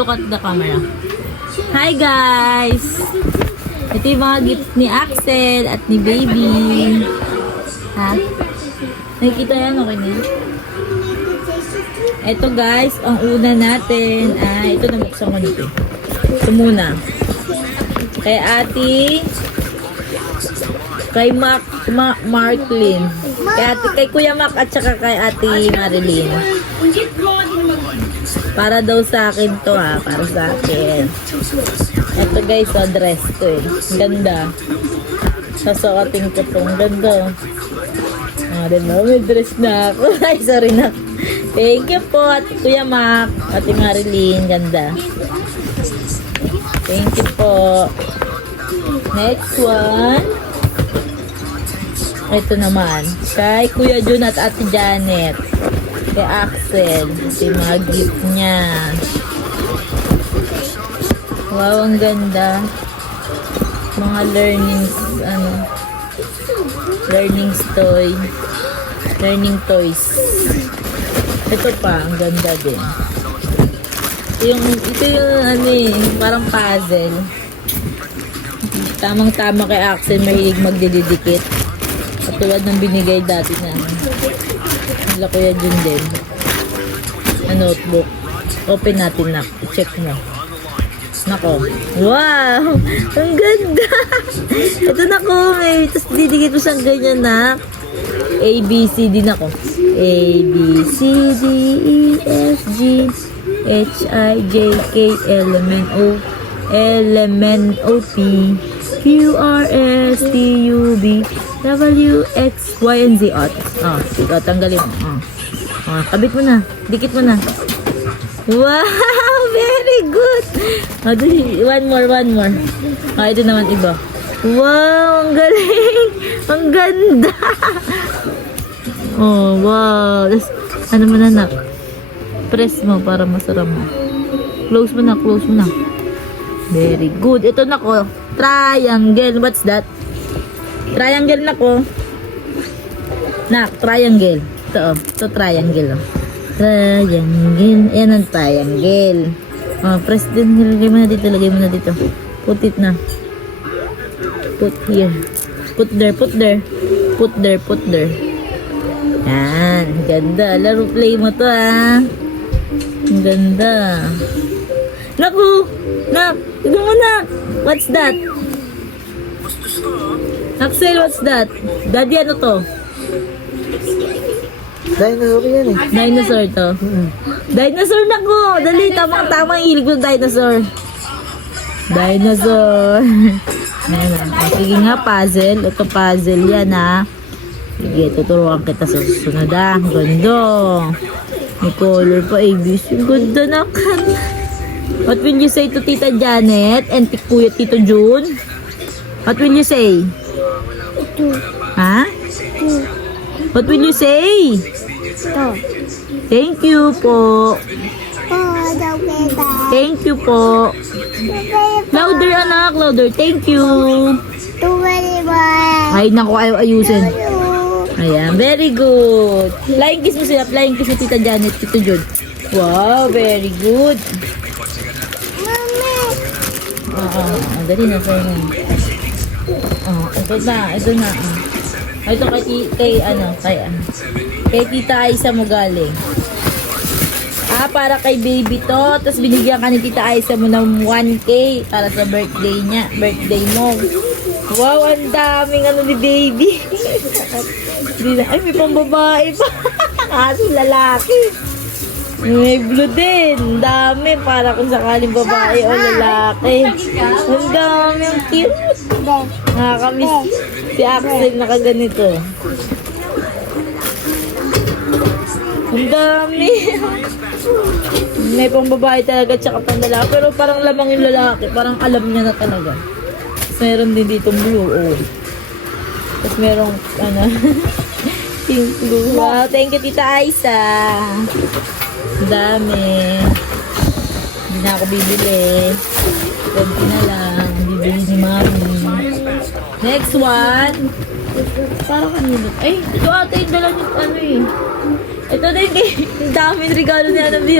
look at the camera. Hi guys! Ito yung mga gift ni Axel at ni Baby. Ha? Nakikita yan? Okay na yan? Ito guys, ang una natin. Ito nabuksan ko nito. Ito muna. Kay Ate. Kay Marklin. Kay Kuya Mac at saka kay Ate Marilyn. Para daw sa akin to ha. Para sa akin. Ito guys, dress to eh. Ganda. Sasukatin ko to. Ganda. Diba? May dress na ako. Ay, sorry na. Thank you po at Kuya Mac. Ate Marilyn. Ganda. Thank you po. Next one. Ito naman. Kay Kuya Jun at Ate Janet. Kay Axel. Ito yung mga gift niya. Wow, ang ganda. Mga learning toys. Ito pa, ang ganda din. Ito yung parang puzzle. Tamang-tama kay Axel, mahilig magdidikit. Katulad ng binigay dati na nila Kuya Jun din. Na notebook. Open natin na. Check mo. Nako. Wow! Ang ganda! Ito nako, may tapos didikit mo siyang ganyan na A, B, C, D na ko. A, B, C, D, E, F, G, H, I, J, K, L, M, N, O, P, Q, R, S, T, U, V, W, X, Y, and Z. Tanggalin mo. Kabit mo na. Dikit mo na. Wow! Very good! One more. Ito naman iba. Wow! Ang galing! Ang ganda! Oh, wow! Ano mo na, nak? Press mo para masarap mo. Close mo na. Very good. Ito na ko. Triangle. What's that? Triangle na ko. Nak, triangle. Ito triangle. Triangle. Ayan ang triangle. Press din. Lagay mo na dito. Put it na. Put here. Put there. Yan. Ganda. Laro play mo to ha. Ang ganda. Naku! Nak! Tignan mo na! What's that? Axel, what's that? Daddy, ano to? Dinosaur yan eh. Dinosaur to. Dinosaur na ko. Dali, tamang-tama hilig ko dinosaur. Dinosaur. Ayan na. Sige nga, puzzle. Ito puzzle yan ha. Sige, tuturuan kita sa susunod ha. Ganda. May color pa, ABC. Ganda na ka. What will you say to Tita Janet and Kuya Tito Jun? What will you say? Ha? What will you say? Thank you po. Thank you po. Louder anak, louder. Thank you. Ay, naku, ayaw ayusin. Ayan, very good. Flying kiss mo sila. Flying kiss mo Tita Janet, Tito Jun. Wow, very good. Dali na sa'yo na. Ito na. Ito kay Tita Aiza mo galing. Para kay baby to. Tapos binigyan ka ni Tita Aiza mo ng 1K para sa birthday mo. Wow, ang daming ni baby. Ay, may pambabae pa. Kasi lalaki. May blue din. Dami para kung sakaling babae o lalaki. Ang dami. Ang cute. Nakakamiss si Axel nakaganito. Ang dami. May pang babae talaga tsaka pang lalaki. Pero parang lamang yung lalaki. Parang alam niya na talaga. Tapos meron din dito blue. Tapos merong pink blue. Wow, thank you Tita Aiza. Dami. Hindi na ako bibili. Konti na lang. Bibili ni Mami. Next one. Parang kanino. Ay, ito ata yung dala niyo Ito din kay. Ang daming regalo ni Anabi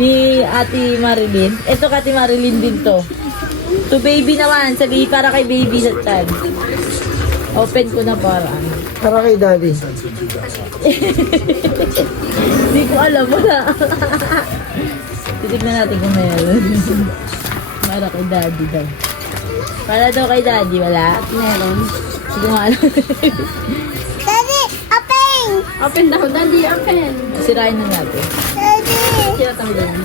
ni Ate Marilyn. Ito ka Ate Marilyn din to. To baby naman. Sabi para kay baby sa tan. Open ko na para ano. Para kay daddy. Hindi ko alam. Wala. Titignan natin kung meron. Para kay daddy daw. Para daw kay daddy. Wala. Meron. Sige nga alam. Daddy, open! Open daw, daddy, open. Sirain na natin. Daddy! Sira kami din.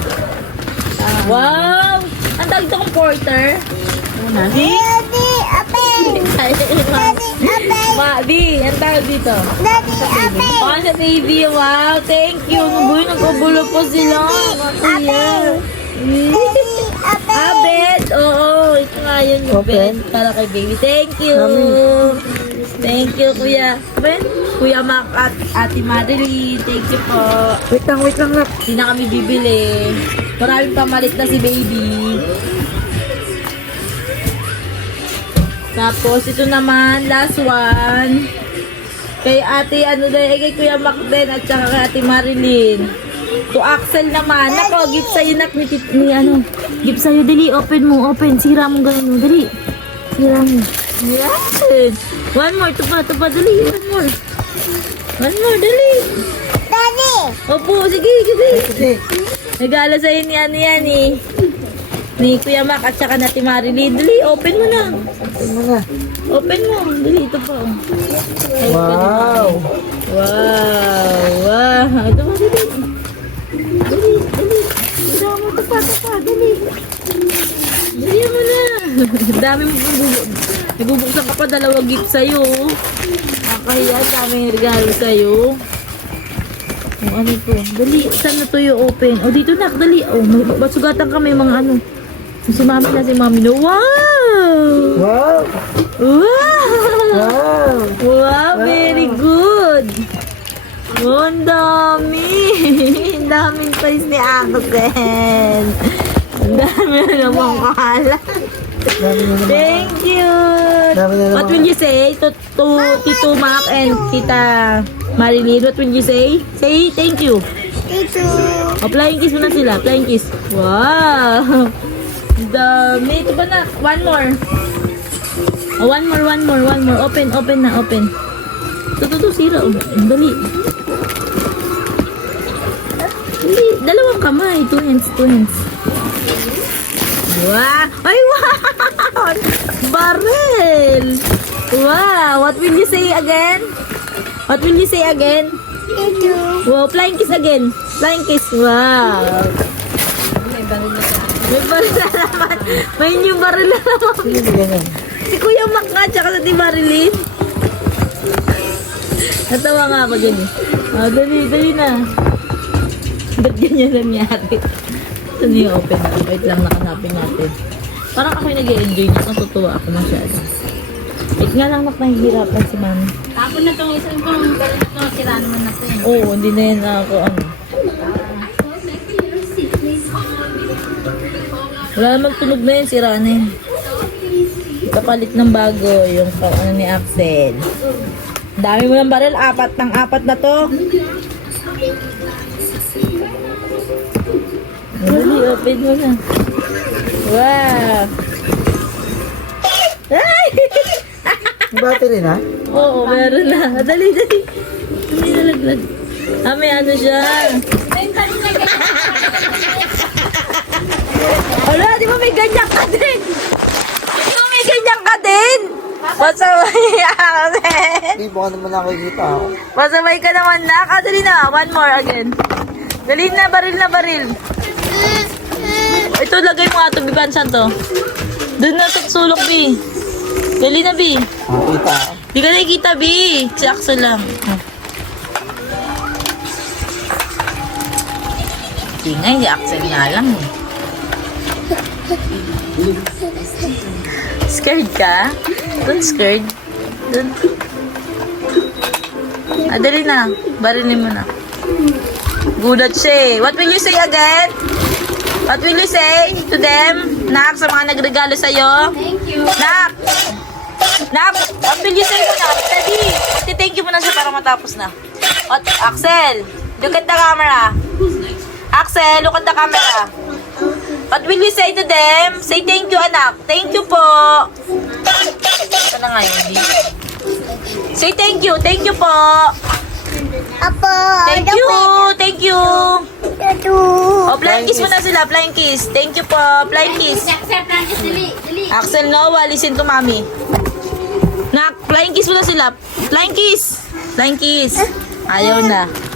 Wow! Ang tawag ito kong porter. Daddy, open! Daddy, open! Di, ang tawag dito. Daddy, open! Oh, sa baby. Wow, thank you. Mabuhay, nagkabulo po sila. Matiya. Daddy, open! Bed. Oo, ito nga yun yung bed para kay baby. Thank you. Thank you, Kuya. Ben, Kuya Mac at Ate Madeline. Thank you po. Wait lang nak. Hindi na kami bibili. Maraming pamalit na si baby. Tapos, ito naman, last one. Kay Ate, kay Kuya Mac din at saka kay Ate Marilyn. To Axel naman. Nako, gift sa'yo nak ni ano. Gift sa'yo, dali. Open mo, open. Sira mo ganun mo, dali. Sira mo. Yan. One more, tupa, dali. One more, dali. Daddy! Opo, sige. Regalo sa'yo ni ano yan eh. Ni Kuya Mac at saka na Ate Marilyn. Dali, open mo na. Ito mo na. Open mo. Dali, ito pa. Oh. Ay, Wow. Wow. Ito pa, dali. Dali. Ito mo, tupa, dali. Dali mo na. Dami mo pang nabubuksan ka pa, 2 gift sa'yo. Nakahiya, dami regalo sa'yo. O, ano ito? Dali, saan na to yung open? O, dito na, dali. O, may basugatan ka, may mga ano. Si mami na. Wow! Wow. Wow! Wow. Wow, very good! Oh, ang dami! Ang daming toys ni Axel! Ang dami na naman kalat! Dami na naman. Thank you! Dami na naman. What will you say to Tito Mac and Tita Marilyn? What will you say? Say thank you! Thank you! O, flying kiss muna sila. Flying kiss. Wow! Ang dami. Ito ba na? One more. Oh, one more. Open na. Ito, sira. Oh, dali. Dali. 2 kamay. 2 hands. Wow! Ay, wow! Barrel! Wow! What will you say again? Thank you! Wow, flying kiss again. Flying kiss. Wow. May baril na naman. May new baril na naman. Sige, ganyan. Si Kuya Mac nga, tsaka sa Ate Marilyn. Natawa nga ako dyan eh. Oh, dali na. Ba't ganyan nangyari? Ito na yung open na. Wait lang, nakanapin natin. Parang ako'y nag-i-enjoy na. Natutuwa ako masyado. Wait nga lang, nahihirapan si Mami. Tapon na itong isang kung galing ito, sira naman na ito eh. Oo, hindi na yan ako ano. Wala namang tunog na yun, sira na yun. Kapalit ng bago yung ano ni Axel. Dami mo ng baril, 4 na to. Dali, open mo na. Wow! Ay! Battery na? Oo, meron na. Dali. Hindi nalaglag. May ano siya. Wala, di ba may ganyan ka din? Pasaway Axel. Hindi, baka naman ako ikita ako. Pasaway ka naman na. Dali na. One more again. Dali na, baril. Ito, lagay mo nga ito. Biban, saan to? Doon na sa sulok, B. Dali na, B. Nakita ako. Di ka nakikita, B. Si Axel lang. Tingay, si Axel nga lang. Scared ka? Don't scared. Don't. Dali na. Barilin mo na. Gulat siya eh. What will you say again? What will you say to them? Nak, sa mga nagregalo sa'yo? Thank you. Nak! What will you say mo na? Daddy! Thank you mo na siya para matapos na. What? Axel! Look at the camera. Axel, look at the camera. What will you say to them? Say thank you, anak. Thank you po. Ito na nga hindi. Say thank you. Thank you po. Apo. Thank you. Thank you. Ito. Oh, flying kiss mo na sila. Flying kiss. Thank you po. Flying kiss. Accept lang, dili. Axel, Noah, listen to mommy. Nak, flying kiss mo na sila. Flying kiss. Flying kiss. Ayaw na.